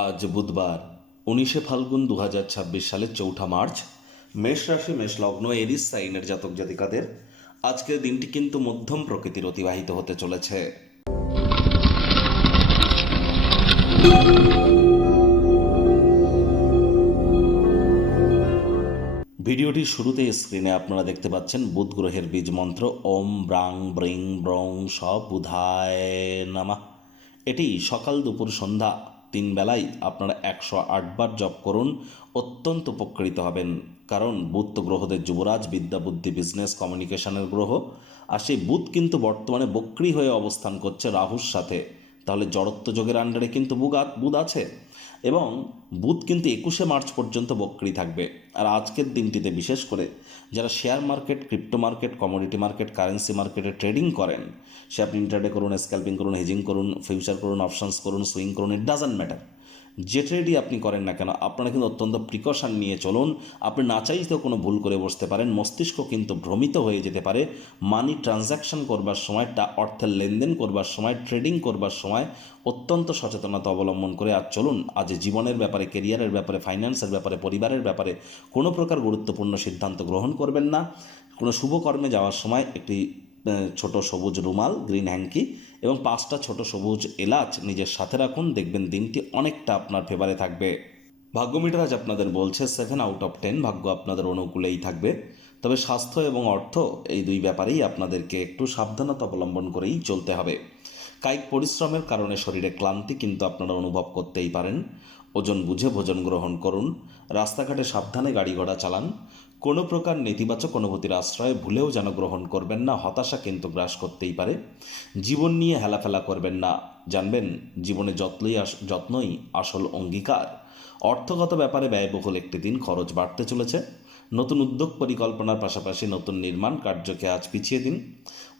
আজ বুধবার 19শে ফাল্গুন 2026 সালের 4 মার্চ। মেষ রাশি, মেষ লগ্ন, এরিস সাইনের জাতক জাতিকাদের আজকের দিনটি কিন্তু মধ্যম প্রকৃতির অতিবাহিত হতে চলেছে। ভিডিওটির শুরুতে স্ক্রিনে আপনারা দেখতে পাচ্ছেন বুধ গ্রহের বীজ মন্ত্র ওম ব্রাং ব্রিং ব্রং স বুধায় নামা। এটি সকাল দুপুর সন্ধ্যা 3 বেলায় আপনারা 108 বার জপ করুন, অত্যন্ত উপকৃত হবেন। কারণ বুধ তো গ্রহদের যুবরাজ, বিদ্যা বুদ্ধি বিজনেস কমিউনিকেশনের গ্রহ। আর সেই বুধ কিন্তু বর্তমানে বক্রী হয়ে অবস্থান করছে রাহুর সাথে। তাহলে জড়ত্ব যোগের আন্ডারে কিন্তু বুধ আছে এবং বুধ কিন্তু 21শে মার্চ পর্যন্ত বক্রী থাকবে। আর আজকের দিনটিতে বিশেষ করে যারা share market, crypto market, commodity market, currency মার্কেটে ট্রেডিং করেন, সে আপনি ইন্টারডে করুন, স্ক্যাল্পিং করুন, হেজিং করুন, ফিউচার করুন, অপশনস করুন, সুইং করুন, ইট ডাজন্ট ম্যাটার। যে ট্রেডই আপনি করেন না কেন, আপনারা কিন্তু অত্যন্ত প্রিকশন নিয়ে চলুন। আপনি না চাইতেও কোনো ভুল করে বসতে পারেন, মস্তিষ্ক কিন্তু ভ্রমিত হয়ে যেতে পারে। মানি ট্রানজ্যাকশন করবার সময়, অর্থের লেনদেন করবার সময়, ট্রেডিং করবার সময় অত্যন্ত সচেতনতা অবলম্বন করে আজ চলুন। আজ জীবনের ব্যাপারে, কেরিয়ারের ব্যাপারে, ফাইন্যান্সের ব্যাপারে, পরিবারের ব্যাপারে কোনো প্রকার গুরুত্বপূর্ণ সিদ্ধান্ত গ্রহণ করবেন না। কোনো শুভ কর্মে যাওয়ার সময় একটি ছোট সবুজ রুমাল, গ্রিন হ্যাঙ্কি এবং 5টা ছোট সবুজ এলাচ নিজের সাথে রাখুন। দেখবেন দিনটি অনেকটা আপনার ফেভারে থাকবে। ভাগ্য মিটার আজ আপনাদের বলছে 7/10, ভাগ্য আপনাদের অনুকূলেই থাকবে। তবে স্বাস্থ্য এবং অর্থ এই দুই ব্যাপারেই আপনাদেরকে একটু সাবধানতা অবলম্বন করেই চলতে হবে। কায়িক পরিশ্রমের কারণে শরীরে ক্লান্তি কিন্তু আপনারা অনুভব করতেই পারেন। ওজন বুঝে ভোজন গ্রহণ করুন। রাস্তাঘাটে সাবধানে গাড়ি ঘোড়া চালান। কোনো প্রকার নেতিবাচক অনুভূতির আশ্রয় ভুলেও যেন গ্রহণ করবেন না, হতাশা কিন্তু গ্রাস করতেই পারে। জীবন নিয়ে হেলাফেলা করবেন না, জানবেন জীবনে যত্নই আসল অঙ্গীকার। অর্থগত ব্যাপারে ব্যয়বহুল একটি দিন, খরচ বাড়তে চলেছে। নতুন উদ্যোগ পরিকল্পনার পাশাপাশি নতুন নির্মাণ কার্যকে আজ পিছিয়ে দিন।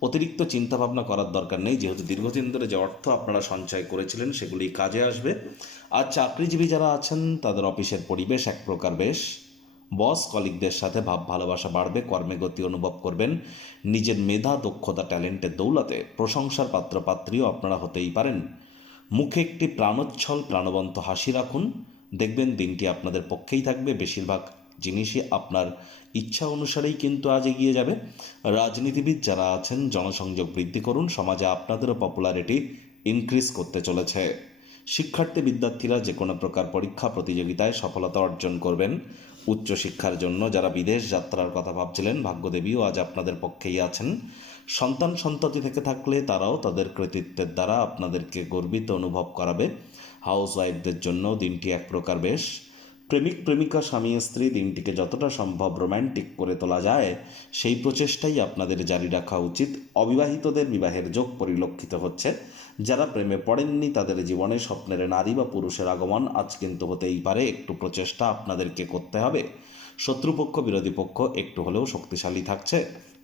অতিরিক্ত চিন্তাভাবনা করার দরকার নেই, যেহেতু দীর্ঘদিন ধরে যে অর্থ আপনারা সঞ্চয় করেছিলেন সেগুলি কাজে আসবে। আর চাকরিজীবী যারা আছেন তাদের অফিসের পরিবেশ এক প্রকার বেশ। বস কলিগদের সাথে ভাব ভালোবাসা বাড়বে, কর্মে গতি অনুভব করবেন। নিজের মেধা, দক্ষতা, ট্যালেন্টের দৌলতে প্রশংসার পাত্রপাত্রীও আপনারা হতেই পারেন। মুখে একটি প্রাণোচ্ছল প্রাণবন্ত হাসি রাখুন, দেখবেন দিনটি আপনাদের পক্ষেই থাকবে। বেশিরভাগ জিনিসই আপনার ইচ্ছা অনুসারেই কিন্তু আজ এগিয়ে যাবে। রাজনীতিবিদ যারা আছেন জনসংযোগ বৃদ্ধি করুন, সমাজে আপনাদেরও পপুলারিটি ইনক্রিজ করতে চলেছে। শিক্ষার্থী বিদ্যার্থীরা যে কোনো প্রকার পরীক্ষা প্রতিযোগিতায় সফলতা অর্জন করবেন। উচ্চশিক্ষার জন্য যারা বিদেশ যাত্রার কথা ভাবছিলেন, ভাগ্যদেবীও আজ আপনাদের পক্ষেই আছেন। সন্তান সন্ততি থেকে থাকলে তারাও তাদের কৃতিত্বের দ্বারা আপনাদেরকে গর্বিত অনুভব করাবে। হাউস ওয়াইফদের জন্য দিনটি এক প্রকার বেশ। প্রেমিক প্রেমিকা, স্বামী স্ত্রী দিনটিকে যতটা সম্ভব রোম্যান্টিক করে তোলা যায় সেই প্রচেষ্টাই আপনাদের জারি রাখা উচিত। অবিবাহিতদের বিবাহের যোগ পরিলক্ষিত হচ্ছে। যারা প্রেমে পড়েননি তাদের জীবনে স্বপ্নের নারী বা পুরুষের আগমন আজ কিন্তু হতেই পারে। একটু প্রচেষ্টা আপনাদেরকে করতে হবে। শত্রুপক্ষ, বিরোধী পক্ষ একটু হলেও শক্তিশালী থাকছে।